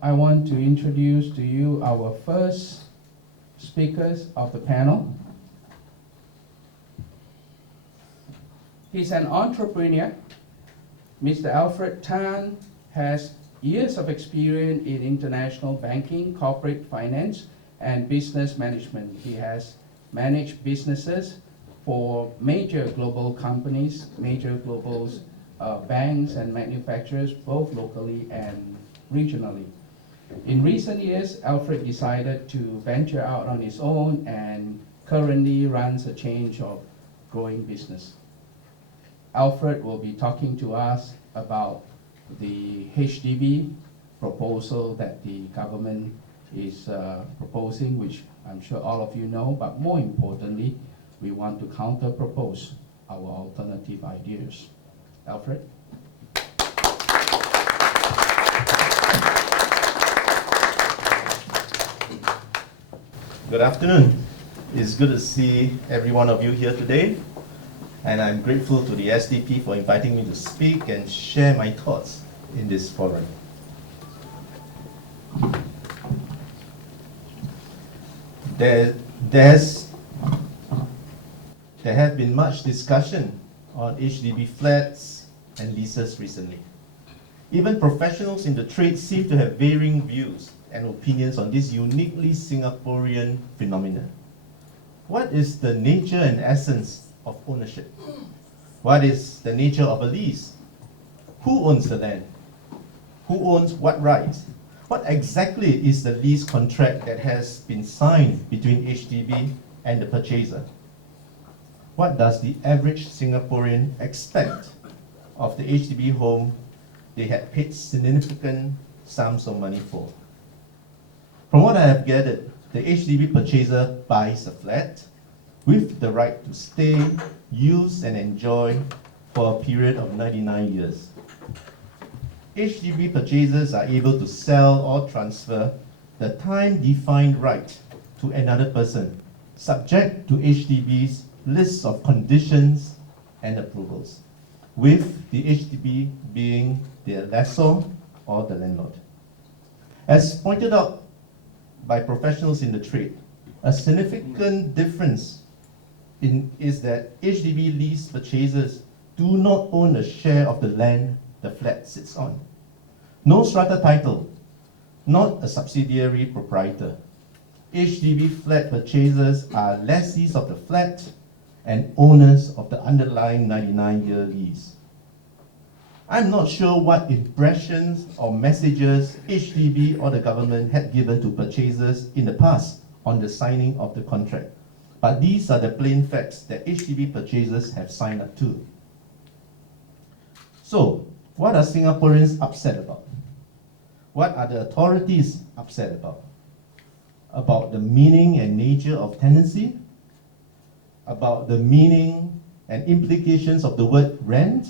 I want to introduce to you our first speakers of the panel. He's an entrepreneur. Mr. Alfred Tan has years of experience in international banking, corporate finance, and business management. He has managed businesses for major global companies, major global banks and manufacturers, both locally and regionally. In recent years, Alfred decided to venture out on his own and currently runs a change of growing business. Alfred will be talking to us about the HDB proposal that the government is proposing, which I'm sure all of you know, but more importantly, we want to counter-propose our alternative ideas. Alfred? Good afternoon. It's good to see every one of you here today, and I'm grateful to the SDP for inviting me to speak and share my thoughts in this forum. There have been much discussion on HDB flats and leases recently. Even professionals in the trade seem to have varying views and opinions on this uniquely Singaporean phenomenon. What is the nature and essence of ownership? What is the nature of a lease? Who owns the land? Who owns what rights? What exactly is the lease contract that has been signed between HDB and the purchaser? What does the average Singaporean expect of the HDB home they had paid significant sums of money for? From what I have gathered, the HDB purchaser buys a flat with the right to stay, use and enjoy for a period of 99 years. HDB purchasers are able to sell or transfer the time-defined right to another person, subject to HDB's list of conditions and approvals, with the HDB being the lessor or the landlord. As pointed out by professionals in the trade, a significant difference is that HDB lease purchasers do not own a share of the land the flat sits on. No strata title, not a subsidiary proprietor. HDB flat purchasers are lessees of the flat and owners of the underlying 99-year lease. I'm not sure what impressions or messages HDB or the government had given to purchasers in the past on the signing of the contract, but these are the plain facts that HDB purchasers have signed up to. So, what are Singaporeans upset about? What are the authorities upset about? About the meaning and nature of tenancy? About the meaning and implications of the word rent?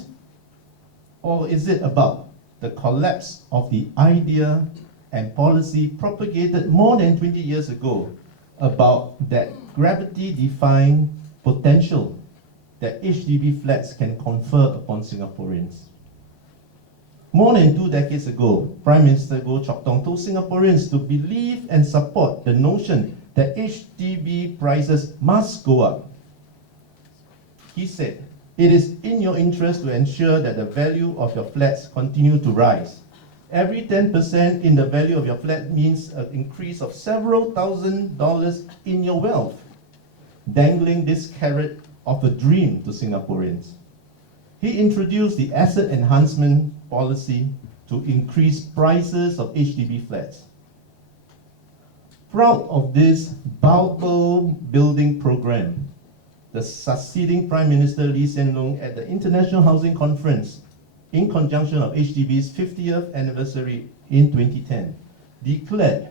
Or is it about the collapse of the idea and policy propagated more than 20 years ago about that gravity-defying potential that HDB flats can confer upon Singaporeans? More than 2 decades ago, Prime Minister Goh Chok Tong told Singaporeans to believe and support the notion that HDB prices must go up. He said, "It is in your interest to ensure that the value of your flats continue to rise. Every 10% in the value of your flat means an increase of several $1,000s in your wealth," dangling this carrot of a dream to Singaporeans. He introduced the asset enhancement policy to increase prices of HDB flats. Proud of this bountiful building program, the succeeding Prime Minister Lee Hsien Loong at the International Housing Conference, in conjunction of HDB's 50th anniversary in 2010, declared,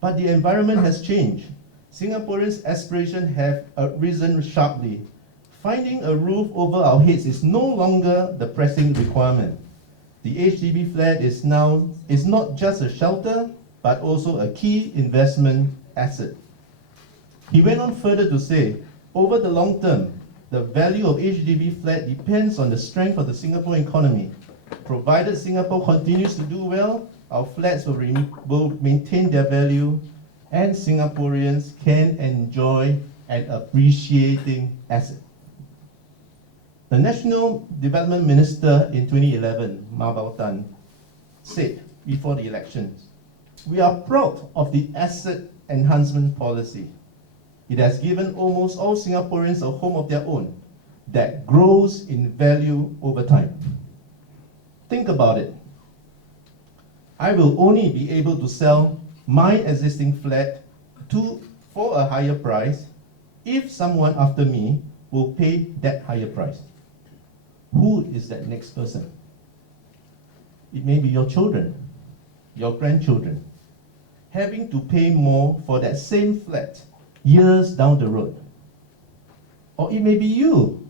"But the environment has changed. Singaporeans' aspirations have risen sharply. Finding a roof over our heads is no longer the pressing requirement. The HDB flat is not just a shelter, but also a key investment asset." He went on further to say, "Over the long term, the value of HDB flat depends on the strength of the Singapore economy. Provided Singapore continues to do well, our flats will maintain their value, and Singaporeans can enjoy an appreciating asset. The National Development Minister in 2011, Alfred Tan, said before the elections, "We are proud of the asset enhancement policy. It has given almost all Singaporeans a home of their own that grows in value over time." Think about it. I will only be able to sell my existing flat for a higher price if someone after me will pay that higher price. Who is that next person? It may be your children, your grandchildren, having to pay more for that same flat years down the road. Or it may be you,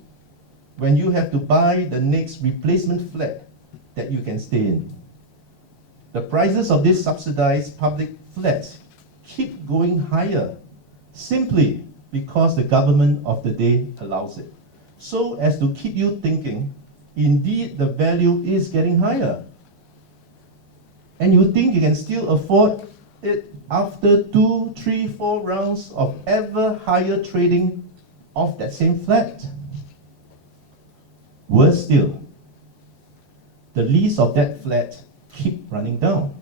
when you have to buy the next replacement flat that you can stay in. The prices of these subsidized public flats keep going higher simply because the government of the day allows it, so as to keep you thinking, indeed the value is getting higher. And you think you can still afford it after 2, 3, 4 rounds of ever higher trading of that same flat. Worse still, the lease of that flat keep running down.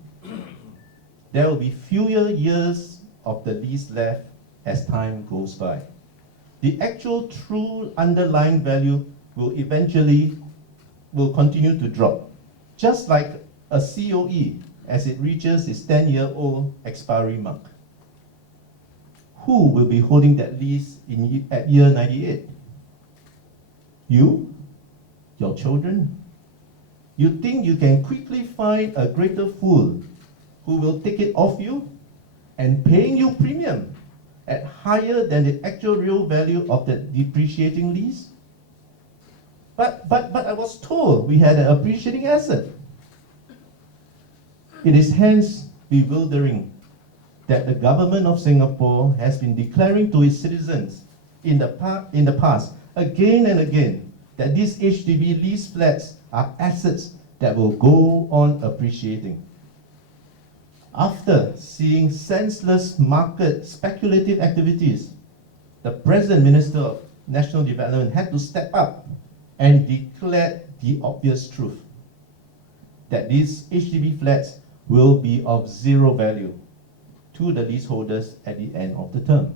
There will be fewer years of the lease left as time goes by. The actual true underlying value will continue to drop, just like a COE as it reaches its 10-year-old expiry mark. Who will be holding that lease at year 98? You? Your children? You think you can quickly find a greater fool who will take it off you and paying you premium at higher than the actual real value of that depreciating lease? But I was told we had an appreciating asset. It is hence bewildering that the government of Singapore has been declaring to its citizens in the past again and again that these HDB lease flats are assets that will go on appreciating. After seeing senseless market speculative activities, the present Minister of National Development had to step up and declare the obvious truth, that these HDB flats will be of zero value to the leaseholders at the end of the term.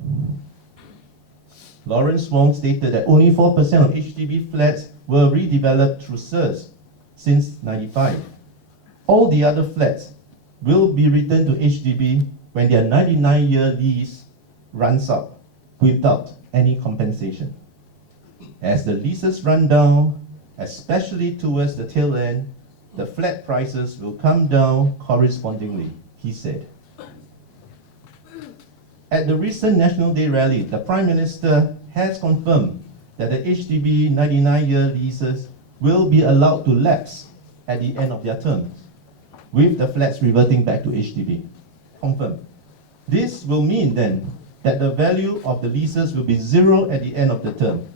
Lawrence Wong stated that only 4% of HDB flats were redeveloped through SERS since 1995. All the other flats will be returned to HDB when their 99-year lease runs out without any compensation. As the leases run down, especially towards the tail end, the flat prices will come down correspondingly, he said. At the recent National Day rally, the Prime Minister has confirmed that the HDB 99-year leases will be allowed to lapse at the end of their terms, with the flats reverting back to HDB. Confirmed. This will mean then that the value of the leases will be zero at the end of the term.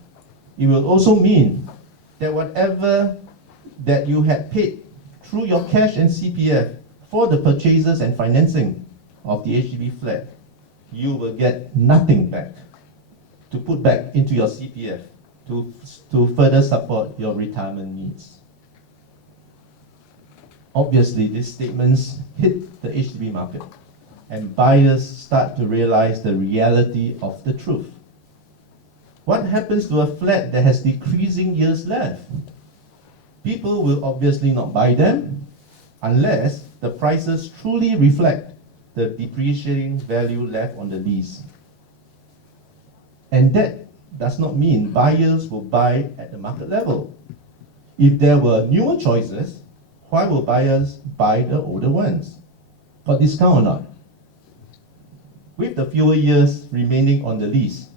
It will also mean that whatever that you had paid through your cash and CPF for the purchases and financing of the HDB flat, you will get nothing back to put back into your CPF to further support your retirement needs. Obviously, these statements hit the HDB market, and buyers start to realize the reality of the truth. What happens to a flat that has decreasing years left? People will obviously not buy them unless the prices truly reflect the depreciating value left on the lease. And that does not mean buyers will buy at the market level. If there were newer choices, why will buyers buy the older ones? Got discount or not? With the fewer years remaining on the lease,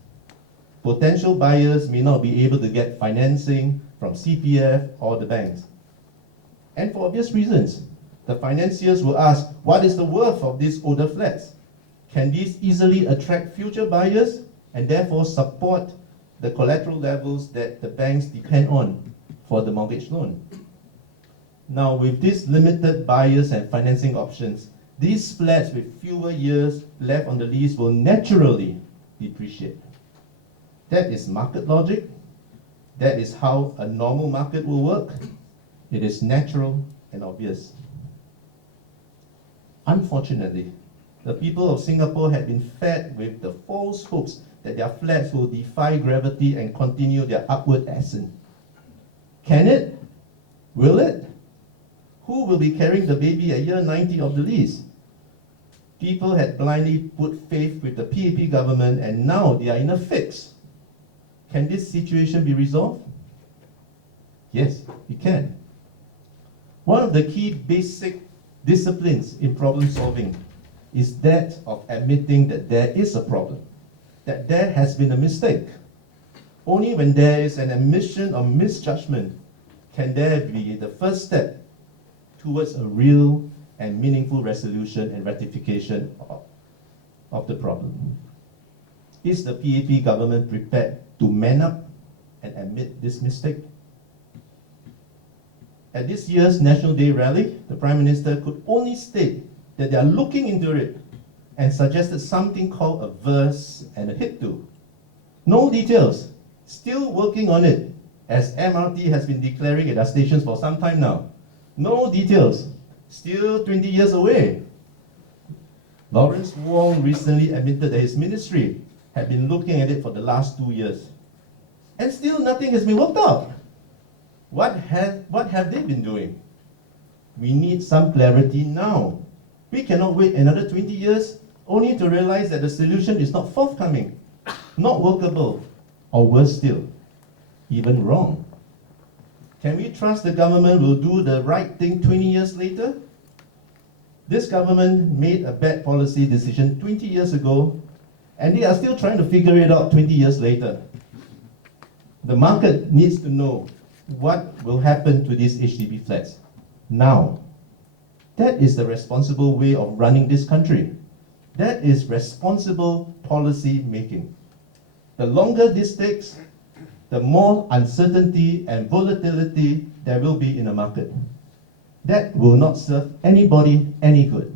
potential buyers may not be able to get financing from CPF or the banks. And for obvious reasons, the financiers will ask, what is the worth of these older flats? Can these easily attract future buyers and therefore support the collateral levels that the banks depend on for the mortgage loan? Now, with these limited buyers and financing options, these flats with fewer years left on the lease will naturally depreciate. That is market logic. That is how a normal market will work. It is natural and obvious. Unfortunately, the people of Singapore had been fed with the false hopes that their flats will defy gravity and continue their upward ascent. Can it? Will it? Who will be carrying the baby at year 90 of the lease? People had blindly put faith with the PAP government and now they are in a fix. Can this situation be resolved? Yes, it can. One of the key basic disciplines in problem solving is that of admitting that there is a problem, that there has been a mistake. Only when there is an admission of misjudgment can there be the first step towards a real and meaningful resolution and rectification of the problem. Is the PAP government prepared to man up and admit this mistake? At this year's National Day rally, the Prime Minister could only state that they are looking into it and suggested something called a verse and a hit to. No details, still working on it, as MRT has been declaring at our stations for some time now. No details, still 20 years away. Lawrence Wong recently admitted that his ministry had been looking at it for the last 2 years. And still nothing has been worked out. What have they been doing? We need some clarity now. We cannot wait another 20 years only to realize that the solution is not forthcoming, not workable, or worse still, even wrong. Can we trust the government will do the right thing 20 years later? This government made a bad policy decision 20 years ago, and they are still trying to figure it out 20 years later. The market needs to know what will happen to these HDB flats now. That is the responsible way of running this country. That is responsible policy making. The longer this takes, the more uncertainty and volatility there will be in the market. That will not serve anybody any good.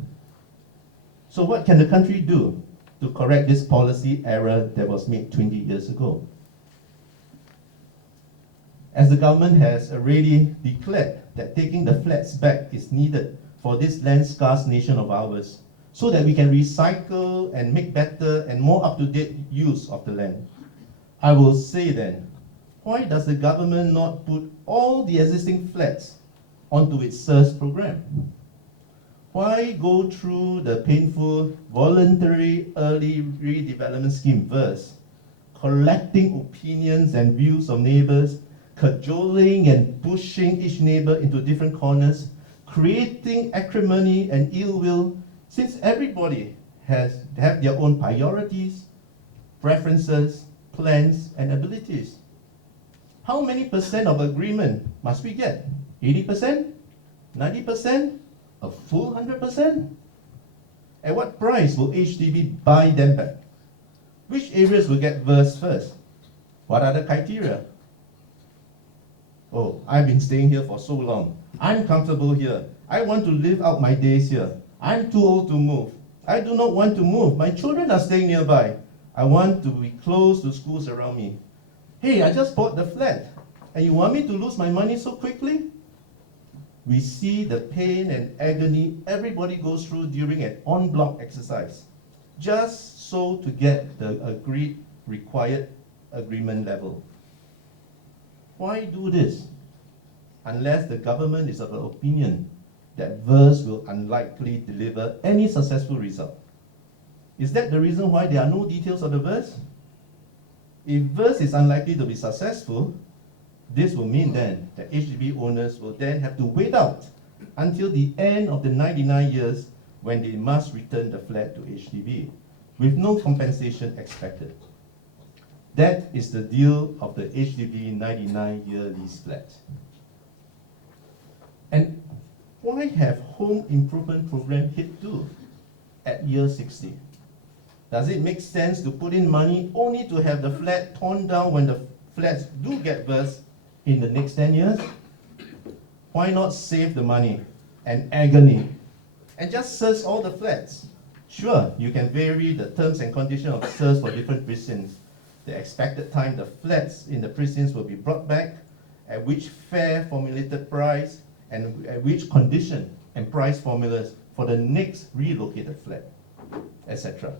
So what can the country do to correct this policy error that was made 20 years ago? As the government has already declared that taking the flats back is needed for this land-scarce nation of ours, so that we can recycle and make better and more up-to-date use of the land. I will say then, why does the government not put all the existing flats onto its SIRS program? Why go through the painful voluntary early redevelopment scheme verse, collecting opinions and views of neighbors, cajoling and pushing each neighbor into different corners, creating acrimony and ill will, since everybody have their own priorities, preferences, plans, and abilities? How many percent of agreement must we get? 80%? 90%? A full 100%? At what price will HDB buy them back? Which areas will get versed first? What are the criteria? Oh, I've been staying here for so long. I'm comfortable here. I want to live out my days here. I'm too old to move. I do not want to move. My children are staying nearby. I want to be close to schools around me. Hey, I just bought the flat, and you want me to lose my money so quickly? We see the pain and agony everybody goes through during an en bloc exercise, just so to get the agreed required agreement level. Why do this? Unless the government is of the opinion that verse will unlikely deliver any successful result. Is that the reason why there are no details of the verse? If verse is unlikely to be successful, this will mean then that HDB owners will then have to wait out until the end of the 99 years when they must return the flat to HDB, with no compensation expected. That is the deal of the HDB 99-year lease flat. And why have home improvement program hit 2 at year 60? Does it make sense to put in money only to have the flat torn down when the flats do get burst in the next 10 years? Why not save the money and agony and just search all the flats? Sure, you can vary the terms and conditions of search for different precincts. The expected time the flats in the precincts will be brought back, at which fair formulated price, and at which condition and price formulas for the next relocated flat, etc.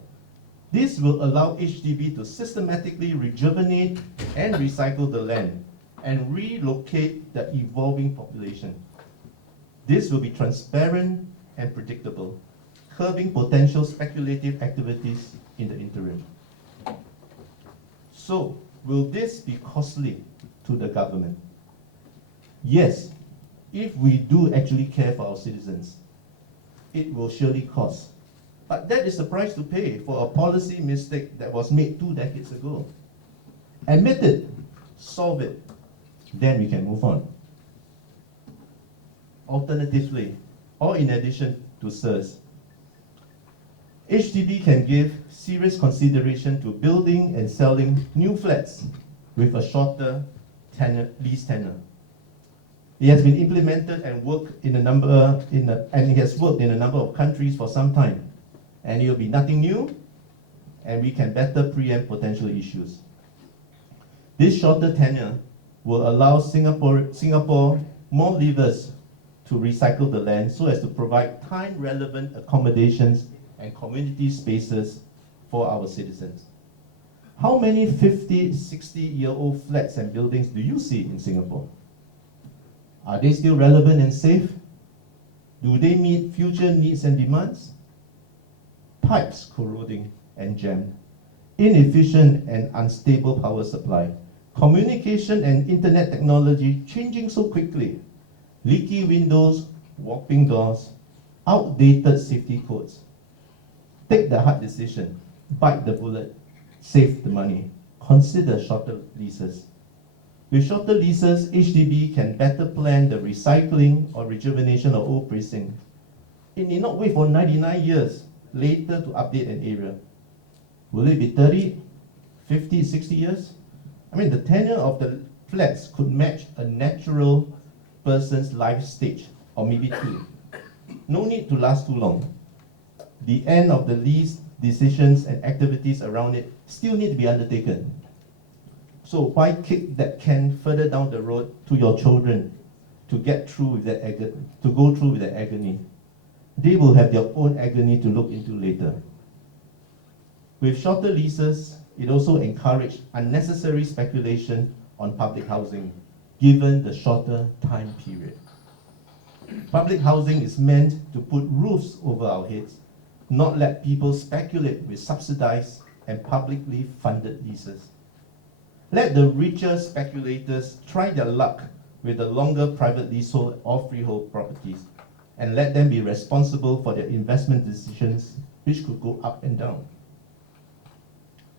This will allow HDB to systematically rejuvenate and recycle the land and relocate the evolving population. This will be transparent and predictable, curbing potential speculative activities in the interim. So, will this be costly to the government? Yes, if we do actually care for our citizens, it will surely cost. But that is the price to pay for a policy mistake that was made 2 decades ago. Admit it, solve it, then we can move on. Alternatively, or in addition to SIRS, HDB can give serious consideration to building and selling new flats with a shorter lease tenure. It has been implemented and worked in a number of countries for some time, and it will be nothing new, and we can better preempt potential issues. This shorter tenure will allow Singapore more levers to recycle the land so as to provide time-relevant accommodations and community spaces for our citizens. How many 50, 60-year-old flats and buildings do you see in Singapore? Are they still relevant and safe? Do they meet future needs and demands? Pipes corroding and jammed, inefficient and unstable power supply, communication and internet technology changing so quickly, leaky windows, warping doors, outdated safety codes. Take the hard decision, bite the bullet, save the money, consider shorter leases. With shorter leases, HDB can better plan the recycling or rejuvenation of old precincts. It need not wait for 99 years later to update an area. Will it be 30, 50, 60 years? I mean, the tenure of the flats could match a natural person's life stage, or maybe 2. No need to last too long. The end of the lease, decisions and activities around it still need to be undertaken. So why kick that can further down the road to your children to go through with that agony? They will have their own agony to look into later. With shorter leases, it also encouraged unnecessary speculation on public housing, given the shorter time period. Public housing is meant to put roofs over our heads, not let people speculate with subsidized and publicly funded leases. Let the richer speculators try their luck with the longer private leasehold or freehold properties, and let them be responsible for their investment decisions, which could go up and down.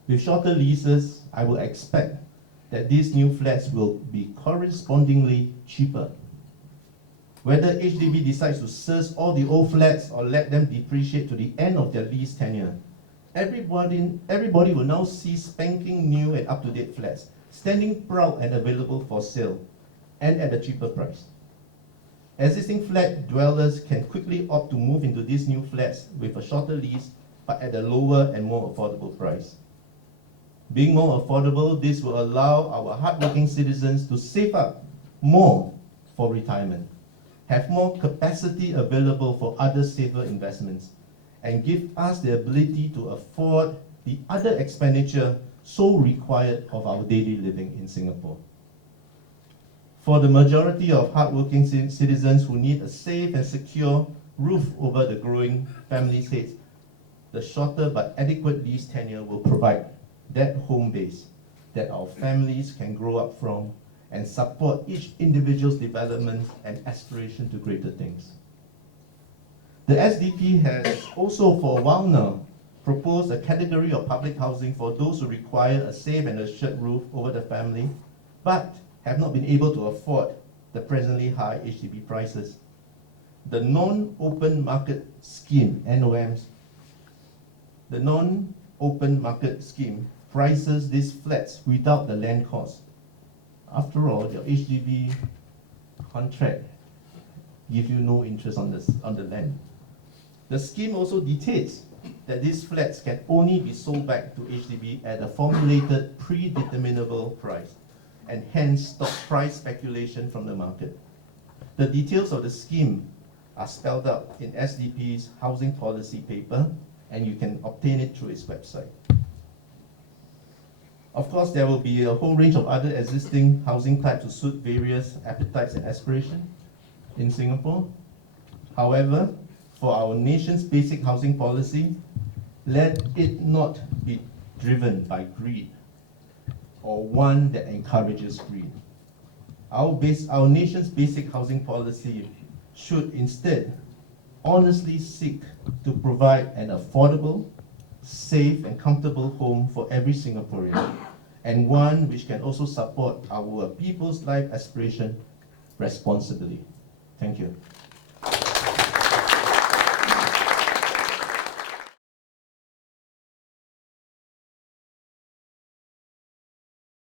With shorter leases, I will expect that these new flats will be correspondingly cheaper. Whether HDB decides to search all the old flats or let them depreciate to the end of their lease tenure, everybody will now see spanking new and up-to-date flats, standing proud and available for sale, and at a cheaper price. Existing flat dwellers can quickly opt to move into these new flats with a shorter lease, but at a lower and more affordable price. Being more affordable, this will allow our hardworking citizens to save up more for retirement, have more capacity available for other safer investments, and give us the ability to afford the other expenditure so required of our daily living in Singapore. For the majority of hardworking citizens who need a safe and secure roof over the growing family's heads, the shorter but adequate lease tenure will provide that home base that our families can grow up from and support each individual's development and aspiration to greater things. The SDP has also for a while now proposed a category of public housing for those who require a safe and assured roof over the family, but have not been able to afford the presently high HDB prices. The non-open market scheme, NOMs, the non-open market scheme prices these flats without the land cost. After all, your HDB contract give you no interest on the land. The scheme also dictates that these flats can only be sold back to HDB at a formulated predeterminable price, and hence stop price speculation from the market. The details of the scheme are spelled out in SDP's housing policy paper, and you can obtain it through its website. Of course, there will be a whole range of other existing housing types to suit various appetites and aspirations in Singapore. However, for our nation's basic housing policy, let it not be driven by greed or one that encourages greed. Our nation's basic housing policy should instead honestly seek to provide an affordable, safe and comfortable home for every Singaporean, and one which can also support our people's life aspiration responsibly. Thank you.